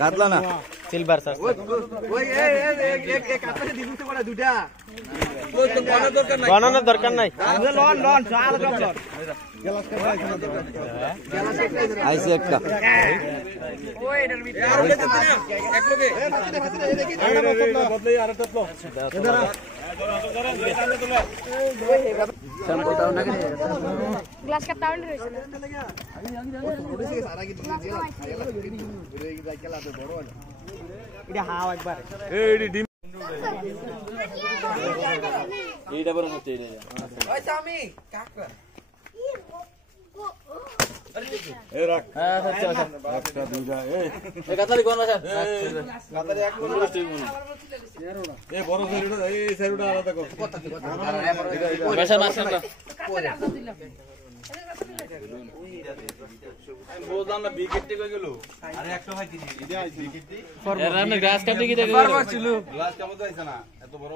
কাটলা না সিলভার সার বানানোর দরকার নাই আইসি একটা গ্লাস কাপ টাউন রয়েছে এটা হাও একবার এইডি ডিম এইটা বড় হচ্ছে এটা ওই স্বামী কাকড়া এই রাখ হ্যাঁ আচ্ছা আচ্ছা একটা দুইটা এই গাতালি কোন আছে গাতারে এক কোন এই বড় সাইডটা এই সাইডটা আলাদা কর বেশা না আসেন না বললাম না বিকেট টিকে গেল আরে 100 ভাই দিছি এটা আইছি বিকেট দি এর নামে গ্লাস কাটি কি দেখে গ্লাস কামতে আইছ না এত বড়